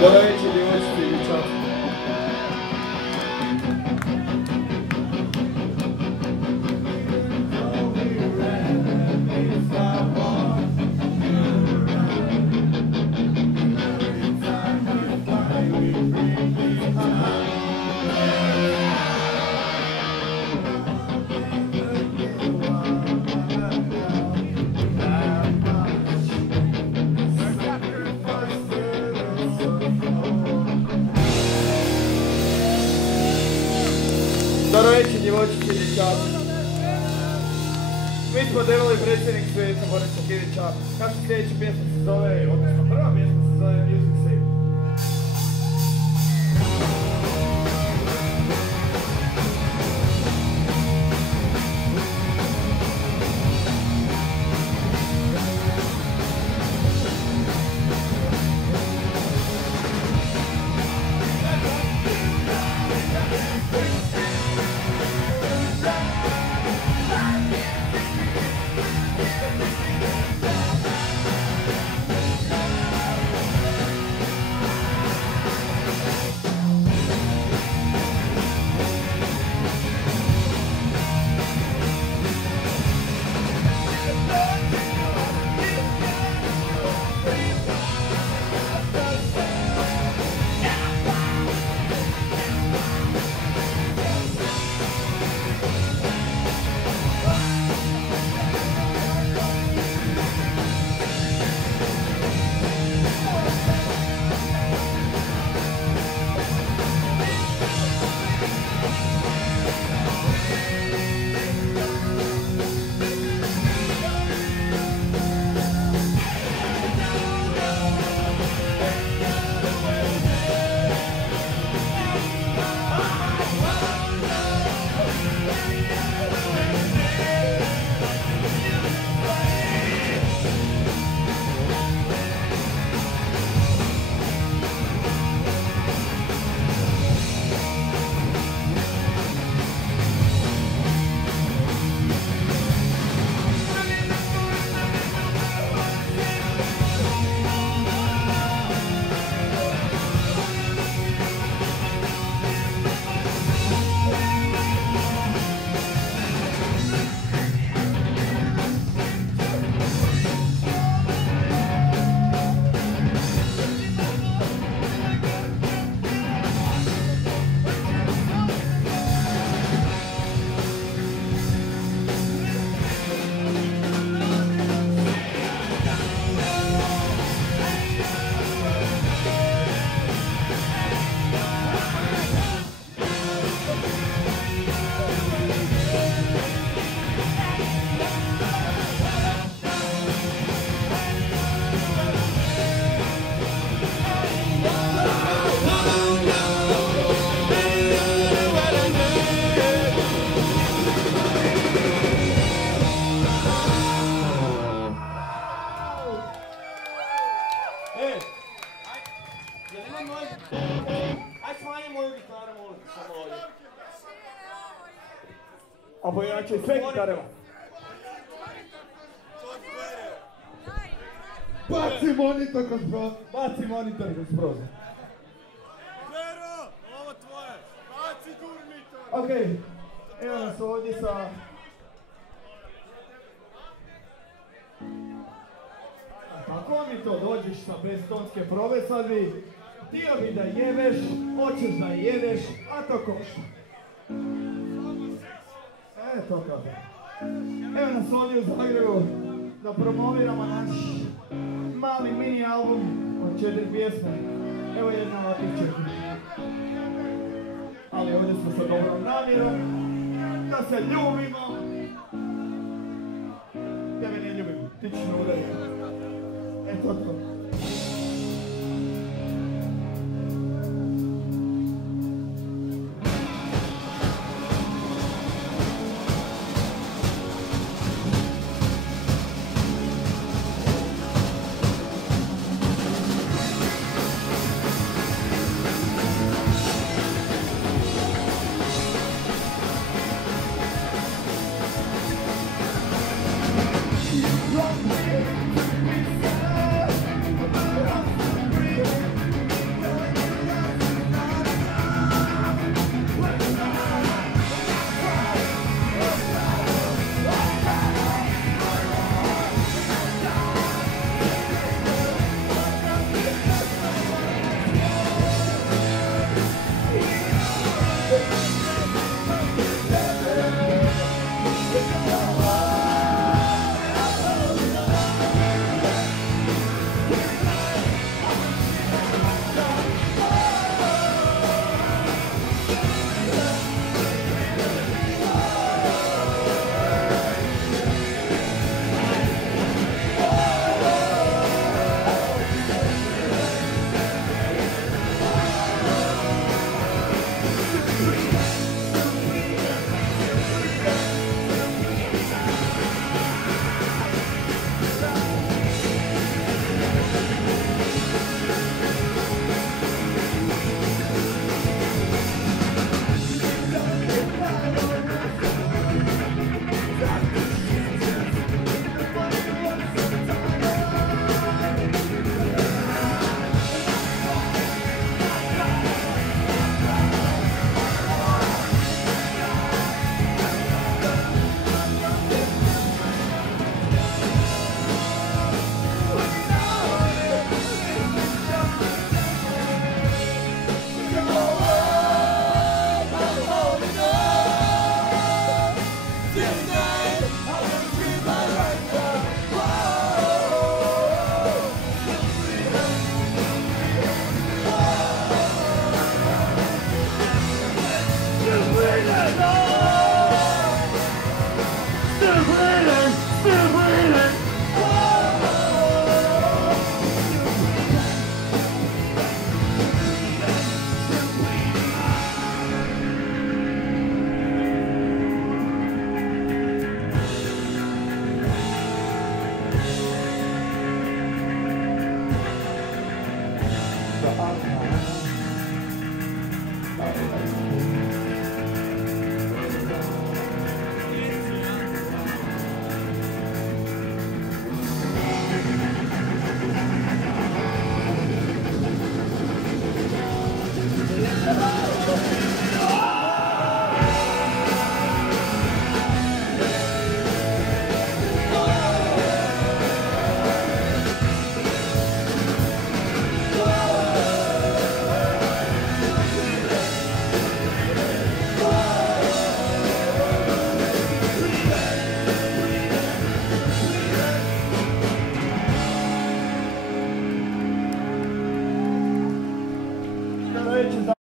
Dobro večer, djevojčice i dječaci. Dobro večer, djevojčice i dječaci. Mi smo devali predsjednik svijeta Boris Kirića. Naša sljedeća pjesma se zove, odnosno prva pjesma se zove Music Save. A pojače sve gitareva. Baci monitor kroz prozor. Baci monitor kroz prozor. Vero, ovo tvoje. Baci gurnitor. Okej, evo nas ovdje sa... Kako mi to dođeš sa bestonske probe sad bi? Htio bi da jebeš, hoćeš da jedeš, a to košta. To kako. Evo nas ovdje u Zagrebu da promoviramo naš mali mini album od 4 pjesme. Evo jedna ovakvih 4. Ali ovdje smo sa dobrom namjerom da se ljubimo. Ja me ne ljubim, ti ćeš me udariti. Eto to. Kada već